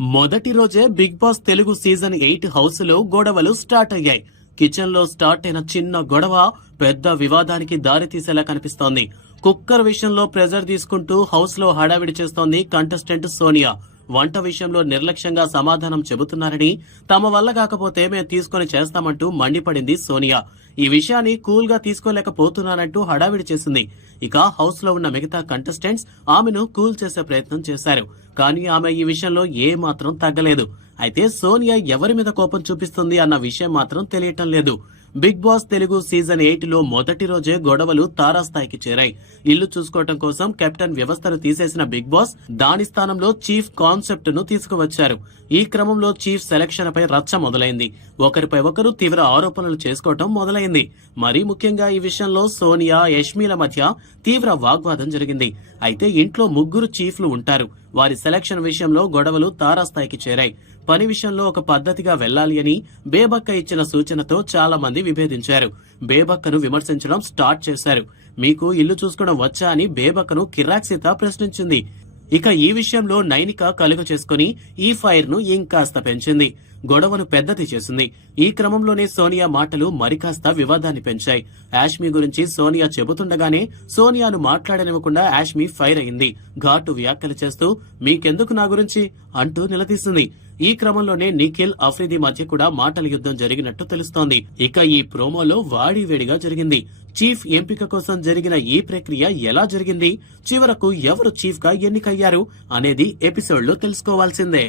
మొదటి రోజే Bigg Boss Telugu season eight హౌస్లో గొడవలు స్టార్ట్ అయ్యాయి. కిచెన్లో స్టార్ట్ అయిన చిన్న గొడవ పెద్ద వివాదానికి దారి తీసేలా కనిపిస్తోంది. కుక్కర్ విషయంలో ప్రెజర్ తీసుకుంటూ హౌస్లో హడావిడి చేస్తోంది కంటెస్టెంట్ సోనియా. వంట విషయంలో నిర్లక్ష్యంగా సమాధానం చెబుతున్నారని తమ వల్ల కాకపోతే మేము తీసుకొని చేస్తామంటూ మండిపడింది సోనియా. ఈ విషయాన్ని కూల్గా తీసుకోలేకపోతున్నానంటూ హడావిడి చేసింది. ఇక హౌస్లో ఉన్న మిగతా కంటెస్టెంట్స్ ఆమెను కూల్ చేసే ప్రయత్నం చేశారు. కానీ ఆమె ఈ విషయంలో ఏ మాత్రం తగ్గలేదు. అయితే సోనియా ఎవరి మీద కోపం చూపిస్తుంది అన్న విషయం మాత్రం తెలియటం లేదు. బిగ్ బాస్ తెలుగు సీజన్ ఎయిట్లో మొదటి రోజే గొడవలు తారాస్థాయికి చేరాయి. ఇల్లు చూసుకోవటం కోసం కెప్టెన్ వ్యవస్థను తీసేసిన బిగ్ బాస్ దాని స్థానంలో చీఫ్ కాన్సెప్ట్ను తీసుకువచ్చారు. ఈ క్రమంలో చీఫ్ సెలక్షన్ పై రచ్చ మొదలైంది. ఒకరిపై ఒకరు తీవ్ర ఆరోపణలు చేసుకోవటం మొదలైంది. మరీ ముఖ్యంగా ఈ విషయంలో సోనియా యష్మీల మధ్య తీవ్ర వాగ్వాదం జరిగింది. అయితే ఇంట్లో ముగ్గురు చీఫ్లు ఉంటారు. వారి సెలక్షన్ విషయంలో గొడవలు తారాస్థాయికి చేరాయి. పని విషయంలో ఒక పద్ధతిగా వెళ్ళాలి అని బేబక్క ఇచ్చిన సూచనతో చాలా మంది విభేదించారు. బేబక్కను విమర్శించడం స్టార్ట్ చేశారు. మీకు ఇల్లు చూసుకోవడం వచ్చా అని బేబక్కను కిరాక్సిత ప్రశ్నించింది. ఇక ఈ విషయంలో నైనిక కలుగ చేసుకుని ఈ ఫైర్ను ఇంకాస్త పెంచింది. గొడవను పెద్దది చేసింది. ఈ క్రమంలోనే సోనియా మాటలు మరికాస్త వివాదాన్ని పెంచాయి. యాష్మి గురించి సోనియా చెబుతుండగానే సోనియాను మాట్లాడనివ్వకుండా యాష్మి ఫైర్ అయింది. ఘాటు వ్యాఖ్యలు చేస్తూ మీకెందుకు నా గురించి? అంటూ నిలదీసింది. ఈ క్రమంలోనే నిఖిల్ అఫ్రిది మధ్య కూడా మాటల యుద్ధం జరిగినట్టు తెలుస్తోంది. ఇక ఈ ప్రోమోలో వాడివేడిగా జరిగింది. చీఫ్ ఎంపిక కోసం జరిగిన ఈ ప్రక్రియ ఎలా జరిగింది? చివరకు ఎవరు చీఫ్గా ఎన్నికయ్యారు అనేది ఎపిసోడ్లో తెలుసుకోవాల్సిందే.